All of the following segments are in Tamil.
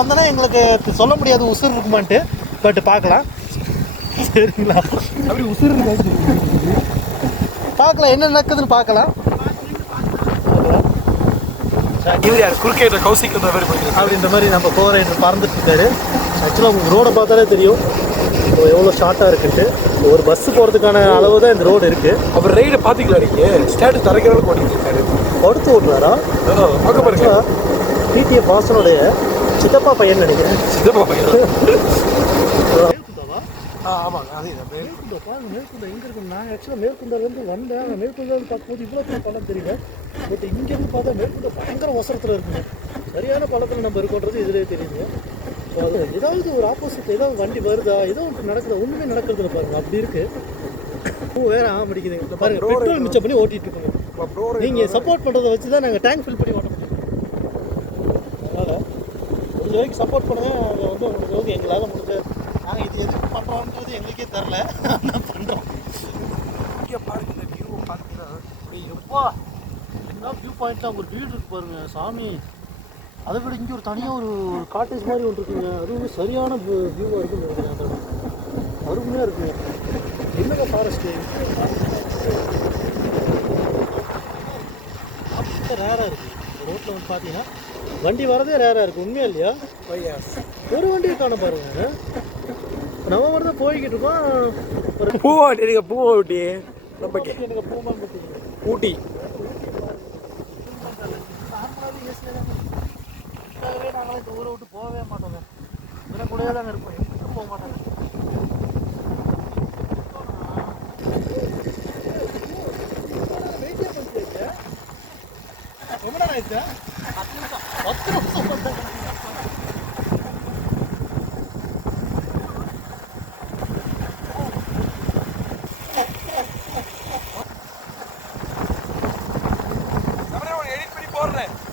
வந்தோன்னா எங்களுக்கு சொல்ல முடியாது உசுர் இருக்குமான்ட்டு. பட் பார்க்கலாம். சரிங்களா? அப்படி உசுறு இருக்காது பார்க்கலாம் என்ன நடக்குதுன்னு பார்க்கலாம். இவர் யார்? குறுக்கேற்ற கௌசிக் அந்த மாதிரி போயிட்டு அப்படின்ற மாதிரி நம்ம கோ ரைடர் பறந்துட்டு இருக்காரு. ஆக்சுவலாக உங்களுக்கு ரோடை பார்த்தாலே தெரியும். இப்போ எவ்வளோ ஷார்ட்டாக இருக்குன்ட்டு. ஒரு பஸ் போகிறதுக்கான அளவு தான் இந்த ரோடு இருக்குது அவர் ரைடை பார்த்தீங்களா நீங்க? ஸ்டாட்டு தரைக்கிற அளவுக்கு ஓடிட்டு இருக்காரு. படுத்து ஓட்டுறாரா? பார்க்க பாருங்க. டிடிஎஃப் வாசனுடைய சித்தப்பா பையன் நினைக்கிறேன். சித்தப்பா பையன்? ஆமாங்க அதே தான் மேற்குந்தா பாருங்க மேற்குந்தா எங்கே நான் ஆக்சுவலாக மேற்குந்தாலேருந்து வந்தேன். மேற்குந்தாவில் பார்க்கும்போது இவ்வளோ பெரிய பள்ளம் தெரியல. பட் இங்கேருந்து பார்த்தா மேற்குந்தா பயங்கர ஒசரத்தில் இருக்குங்க. சரியான பள்ளத்தில் நம்ம இருக்கோன்றது இதிலே தெரியுது. ஸோ அது ஏதாவது ஒரு ஆப்போசிட் ஏதாவது வண்டி வருதா ஏதோ ஒன்று நடக்குதா ஒன்றுமே நடக்கிறதுல பாருங்க. அப்படி இருக்கு. பூ வேற ஆ முடிக்குதுங்க பாருங்க பெட்ரோல் மிச்சம் பண்ணி ஓட்டிட்டு இருக்கோங்க. நீங்கள் சப்போர்ட் பண்ணுறதை வச்சு தான் நாங்கள் டேங்க் ஃபில் பண்ணி ஓட்ட முடியும் அதனால் முடிஞ்ச வரைக்கும் சப்போர்ட் பண்ணுங்க நாங்கள் வந்து முடிஞ்ச வரைக்கும் எங்களால் முடிஞ்ச நாங்கள் இது எதுக்கு பண்ணுறோன்றது எங்களுக்கே தெரில ஆனால் பண்ணுறோம் இங்கே பாருங்க இந்த வியூ பார்த்தீங்கன்னா எப்பா? என்ன வியூ பாயிண்ட்லாம் ஒரு வீடு இருக்கு பாருங்க சாமி. அதை விட இங்கே ஒரு தனியாக ஒரு காட்டேஜ் மாதிரி ஒன்று இருக்குங்க. அதுவும் சரியான வியூவாக நினைக்கிறேன் அந்த இடம் அருமையாக இருக்குங்க என்னங்க ஃபாரஸ்ட்டு அப்போ ரேராக இருக்குது ரோட்டில் வந்து பார்த்தீங்கன்னா வண்டி வரதே ரேராக இருக்குது உண்மையா இல்லையா? ஒரு வண்டியை காண பாருங்க. நம்ம மட்டும் தான் போய்கிட்டு இருக்கோம். ஒரு பூவாட்டி இருக்க பூவாட்டி நம்ம கே- எனக்கு பூமான் பற்றி ஊட்டி நாங்களாம் இந்த ஊரை விட்டு போகவே மாட்டோங்க இவரை கூடவே தாங்க இருப்போம் எங்கேயும் போக மாட்டாங்க ரொம்ப நேரம் ஆயிடுச்சா? corre.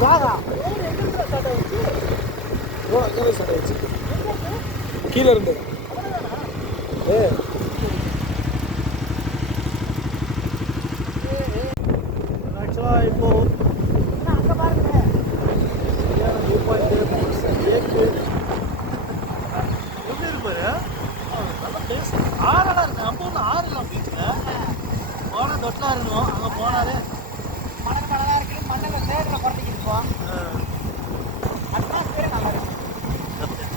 வாகா ஓ அங்கே ஸ்டார்ட் ஆயிடுச்சு கீழே இருந்து ஏ ஆக்சுவலாக இப்போ அங்கே பாருங்க எப்படி ஆறெல்லாம் இருக்கு நம்ம ஊரில் ஆறு இல்லை பீச்சில் போனால் அங்கே போனாலே வேகனை குறைஞ்சிக்கிட்டு இருக்கோம் அட்மாஸ்பியரே நல்லா இருக்கு.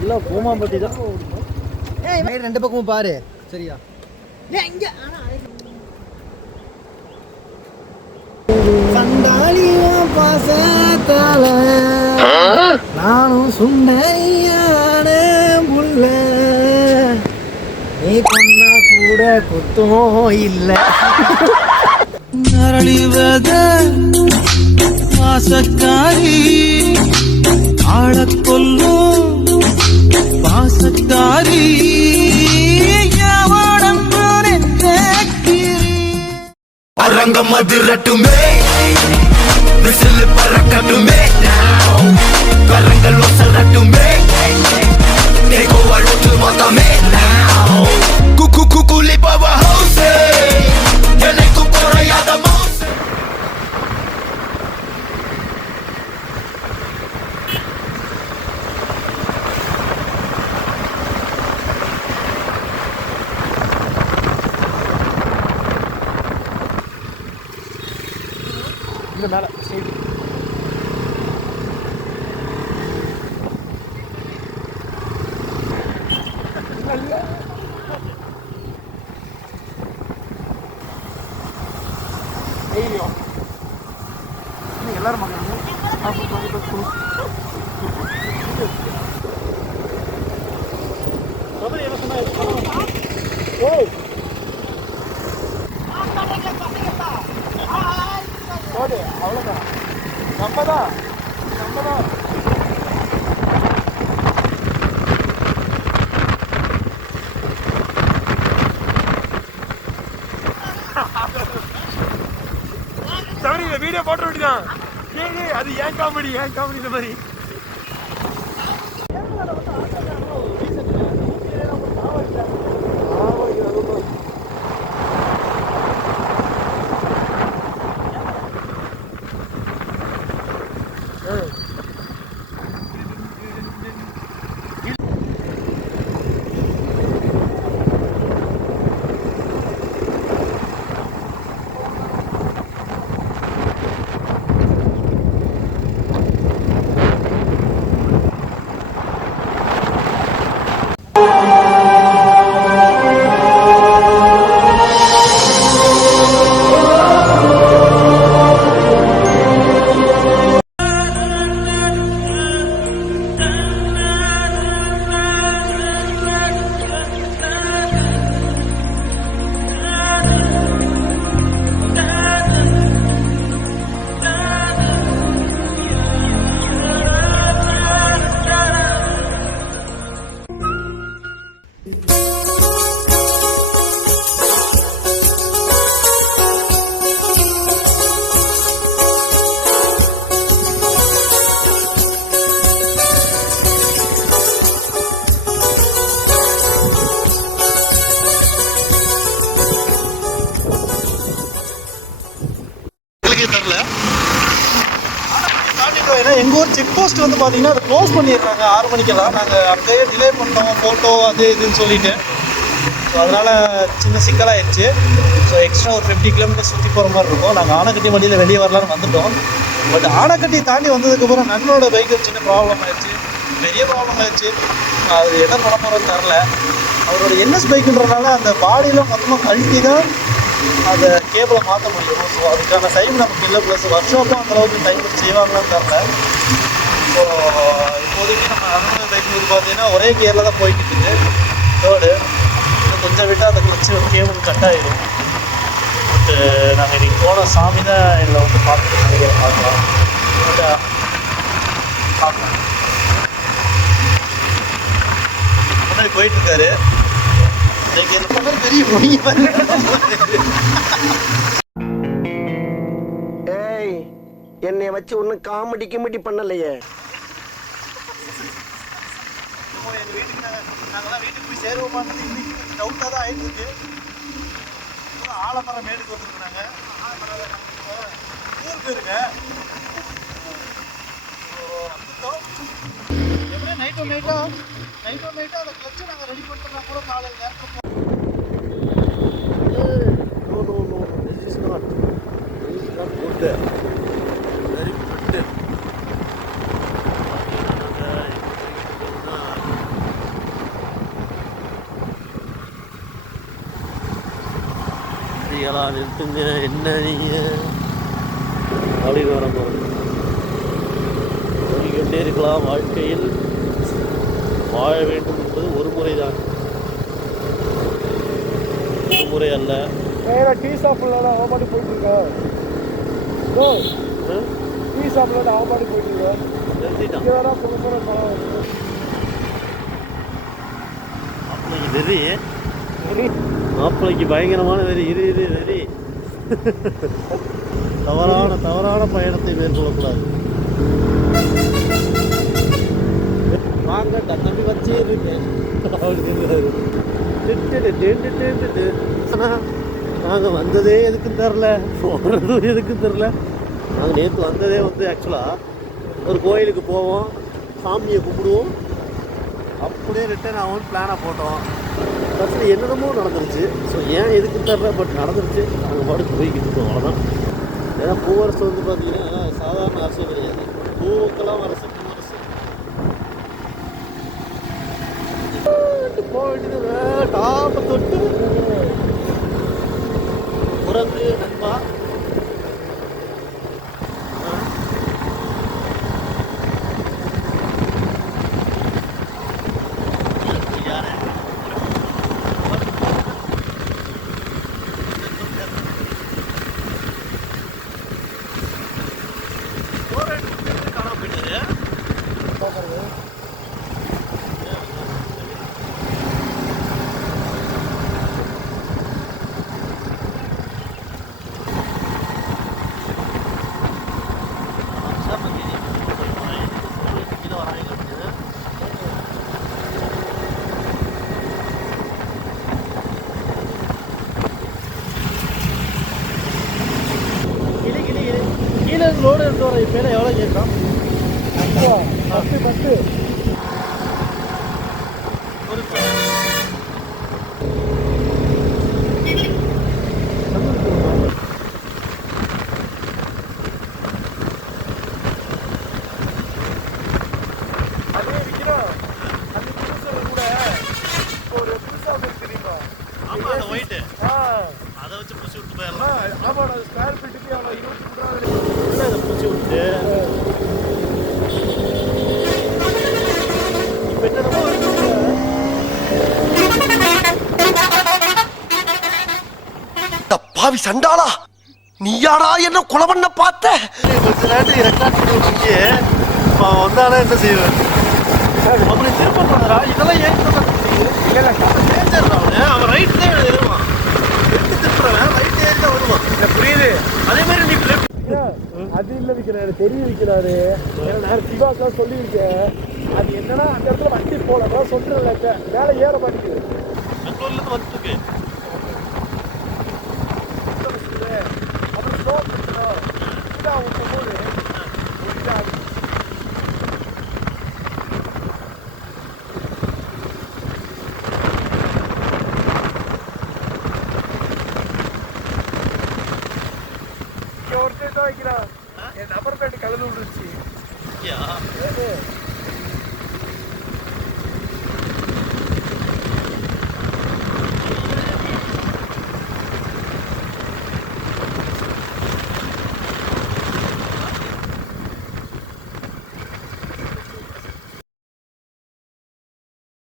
இல்லை பூமாம்பட்டி தான். ரெண்டு பக்கமும் பாரு. சரியா? ஏன் இங்கே ஆனால் நானும் சுண்டறியான புள்ள நீ கொன்னா கூட குத்தம் இல்லை. நரளிவத வாசக்காரி ஆளக் கொல்லும் வாசக்காரி அரங்கம் அதிரட்டுமே அவ்வளோதான் நம்ம தான் நம்ம தான் தவறி வீடியோ போட்டு விட்டுதான் அது ஏன் காமெடி ஏன் காமெடி இந்த மாதிரி? வந்து பார்த்தீங்கன்னா அதை க்ளோஸ் பண்ணிடுறாங்க. ஆறு மணிக்கெல்லாம் நாங்கள் அப்படியே டிலே பண்ணோம் ஃபோட்டோ அது இதுன்னு சொல்லிட்டு. ஸோ அதனால் சின்ன சிக்கலாகிடுச்சு ஸோ எக்ஸ்ட்ரா ஒரு ஃபிஃப்டி கிலோமீட்டர் சுற்றி போகிற மாதிரி இருக்கும். நாங்கள் ஆனைக்கட்டி வண்டியில் வெளியே வரலான்னு வந்துட்டோம். பட் ஆனைக்கட்டி தாண்டி வந்ததுக்கப்புறம் நன்னோட பைக்கு சின்ன ப்ராப்ளம் ஆயிடுச்சு. பெரிய ப்ராப்ளம் ஆயிடுச்சு. அது என்ன பண்ண போகிறோன்னு தெரில அவரோட என்எஸ் பைக்குன்றனால அந்த பாடியில் மொத்தமாக கழட்டி தான் அந்த கேபிளை மாற்ற முடியும். ஸோ அதுக்கான டைம் நமக்கு இல்லை. ப்ளஸ் ஒர்க் ஷாப்பும் அந்தளவுக்கு டைம் செய்வாங்களான்னு தெரில இப்போதைக்கு நம்ம அனுமதி பைக் பார்த்தீங்கன்னா ஒரே கியரில் தான் போய்கிட்டு இருக்குது தேர்டு இன்னும் கொஞ்சம் விட்டால் அந்த கிளச்சு கேபிள் கட் ஆகிடும் பட்டு நாங்கள் இன்றைக்கி போன சாமி தான் இதில் வந்து பார்த்துட்டு நினைக்கிற பார்க்கலாம். பட் uh, பார்க்கலாம். முன்னாடி போயிட்டுருக்காரு. இன்னைக்கு இந்த பக்கம் பெரிய முடிய என்னை வச்சு ஒன்றும் காமெடி கிமெடி பண்ணலையே. சேருவோமான்றது இன்னைக்கு கொஞ்சம் டவுட்டாக தான் ஆயிட்டு இருக்கு பூரா ஆலமரம் மேடுக்கு வந்துருக்குறாங்க. ஊர் பேருங்க எப்படியும் நைட்டோ நைட்டோ நைட்டோ நைட்டோ அந்த கிளச்சு நாங்கள் ரெடி பண்ணுறோம் கூட காலையில் நேரத்தில் no no no this is not this is not good very ஏலா நிறுத்துங்க என்ன நீங்க? அப்படின்னு வர போகிறது இருக்கலாம் வாழ்க்கையில். வாழ வேண்டும் என்பது ஒரு முறைதான். ஒரு முறை அல்ல. டீ சாப்பிடலாம் அவன் பாட்டு போயிட்டு இருக்கா? டீ சாப்பிடலாம் அவன் பாட்டு போயிட்டு இருக்கா நிறுத்திட்டான். இங்கே வேணா புது புது படம் வருது. மாப்பிள்ளைக்கு வெறி மாப்பிள்ளைக்கு பயங்கரமான வெறி. இரு இரு வெறி. தவறான தவறான பயணத்தை மேற்கொள்ளக்கூடாது. வாங்க தம்பி வச்சே இருக்கேன் அப்படின்னு நாங்கள் வந்ததே எதுக்கும் தெரில போகிறதும் எதுக்கும் தெரில நாங்கள் நேற்று வந்ததே வந்து ஆக்சுவலாக ஒரு கோயிலுக்கு போவோம். சாமியை கும்பிடுவோம். அப்படியே ரிட்டர்ன் ஆகும்னு பிளானை போட்டோம். பஸ்ஸில் என்னென்னமோ நடந்துருச்சு. ஸோ ஏன் எதுக்கு தரல பட் நடந்துருச்சு. நாங்கள் பாட்டு போய்கிட்டு இருக்கோம் அவ்வளோதான் ஏன்னா பூவரசு வந்து பார்த்தீங்கன்னா சாதாரண அரசு கிடையாது. பூவுக்கெல்லாம் அரசு. பூவரசு போக வேண்டியது டாப்பை தொட்டு குரங்கு நண்பா லோடு எடுத்து வர இப்போ எவ்வளோ கேட்குறோம் பத்து பத்து அதே விற்கிறோம் அந்த புதுசில் கூட இப்போ ஒரு புதுசாக வந்து தெரியுமா ஆமாம் அந்த ஒயிட்டு ஆ அதை வச்சு பூச்சி விட்டு ஆ, போயிடலாம் ஆமாடா ஸ்கொயர் ஃபீட்டுக்கு அவ்வளோ இருபத்தி மூணு ரூபா என்ன இதை பூச்சி விட்டு இப்போ என்னென்னமோ இருக்குல்ல. பாவி சண்டாளா? நீயாடா என்ன கொலை பண்ண பார்த்த? கொஞ்ச நேரத்துக்கு ரெக்கார்ட் பண்ணி விட்டுச்சு அவன் வந்தானா என்ன செய்வேன் அப்படி திரும்ப போனதா இதெல்லாம் ஏன் அவன். அவன் ரைட் தான் வருவான் எடுத்து திருப்புறவன் ரைட் ஏறி தான் வருவான் இல்லை புரியுது. அதே மாதிரி நீ அது இல்லை விற்கிறாரு தெரிய விற்கிறாரு நான் சிவாக்கெல்லாம் சொல்லியிருக்கேன். அது என்னன்னா அந்த இடத்துல வண்டி போல அதான் சொல்றேன்ல மேலே ஏற மாட்டேங்குது. வந்துருக்கு పెట్టావు ఇక్కడ నేను నంబర్ పెట్టి కళ్ళు చూడొచ్చి